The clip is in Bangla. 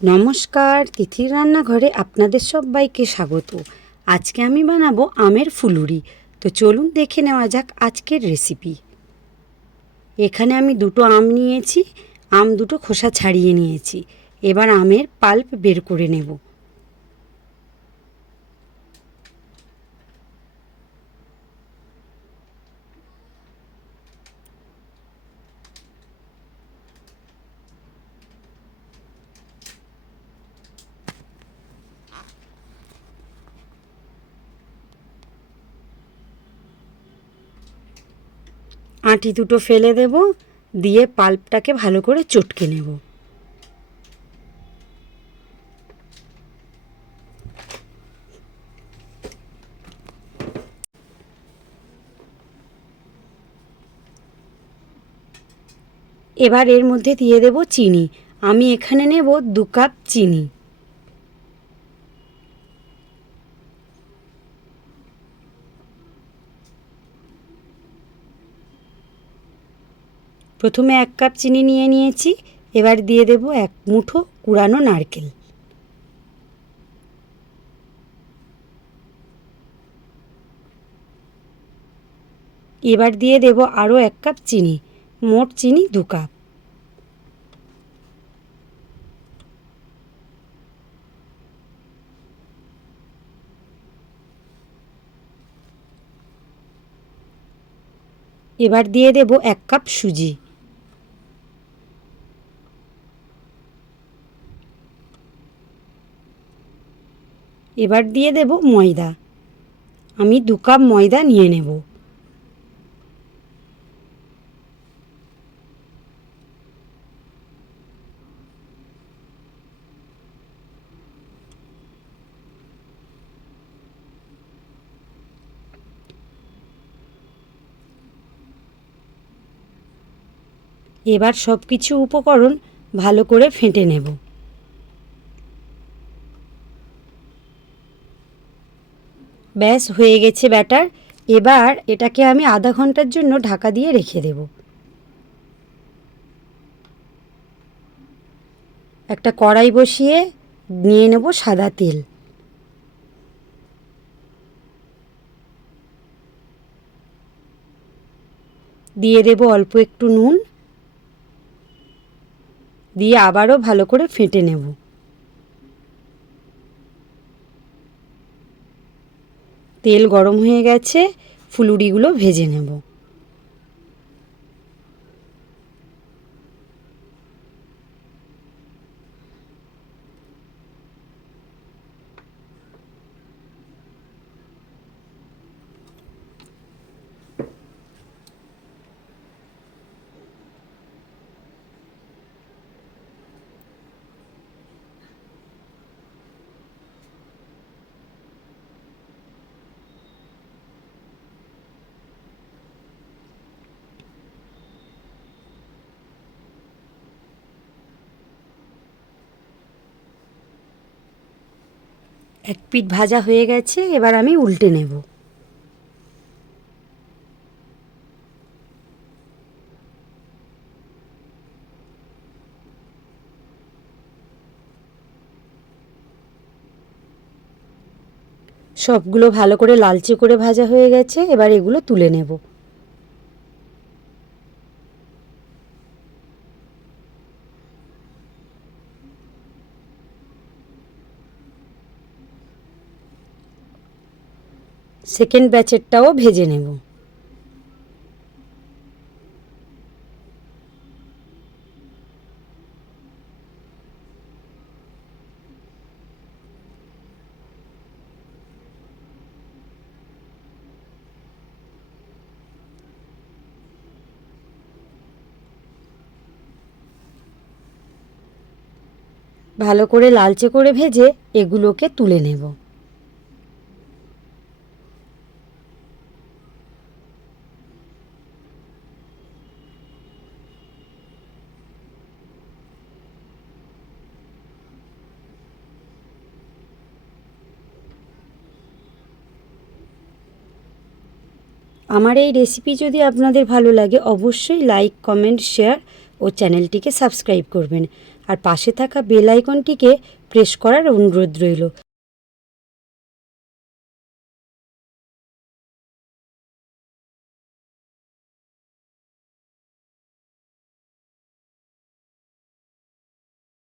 নমস্কার, তিথির রান্নাঘরে আপনাদের সবাইকে স্বাগত। আজকে আমি বানাবো আমের ফুলুরি। তো চলুন দেখে নেওয়া যাক আজকের রেসিপি। এখানে আমি দুটো আম নিয়েছি, আম দুটো খোসা ছাড়িয়ে নিয়েছি। এবার আমের পাল্প বের করে নেব। আঁটি দুটো ফেলে দেব, দিয়ে পাল্পটাকে ভালো করে চটকে নেব। এবার এর মধ্যে দিয়ে দেব চিনি। আমি এখানে নেব 2 কাপ চিনি। প্রথমে 1 কাপ চিনি নিয়ে নিয়েছি। এবার দিয়ে দেব 1 মুঠো কুড়ানো নারকেল। এবার দিয়ে দেব আরও 1 কাপ চিনি, মোট চিনি 2 কাপ। এবার দিয়ে দেব 1 কাপ সুজি। এবার দিয়ে দেব ময়দা। আমি 2 কাপ ময়দা নিয়ে নেব। এবার সব কিছু উপকরণ ভালো করে ফেটে নেব। ব্যাস হয়ে গেছে ব্যাটার। এবার এটাকে আমি আধা ঘন্টার জন্য ঢাকা দিয়ে রেখে দেব। একটা কড়াই বসিয়ে নিয়ে নেব সাদা তেল। দিয়ে দেব অল্প একটু নুন, দিয়ে আবারও ভালো করে ফেটে নেব। তেল গরম হয়ে গেছে, ফুলুরিগুলো ভেজে নেব। এক পিঠ ভাজা হয়ে গেছে, এবার আমি উল্টে নেব। সবগুলো ভালো করে লালচে করে ভাজা হয়ে গেছে, এবার এগুলো তুলে নেব। সেকেন্ড ব্যাচেরটাও ভেজে নেব। ভালো করে লালচে করে ভেজে এগুলোকে তুলে নেব। আমার এই রেসিপি যদি আপনাদের ভালো লাগে অবশ্যই লাইক, কমেন্ট, শেয়ার ও চ্যানেলটিকে সাবস্ক্রাইব করবেন আর পাশে থাকা বেল আইকনটিকে প্রেস করার অনুরোধ রইল।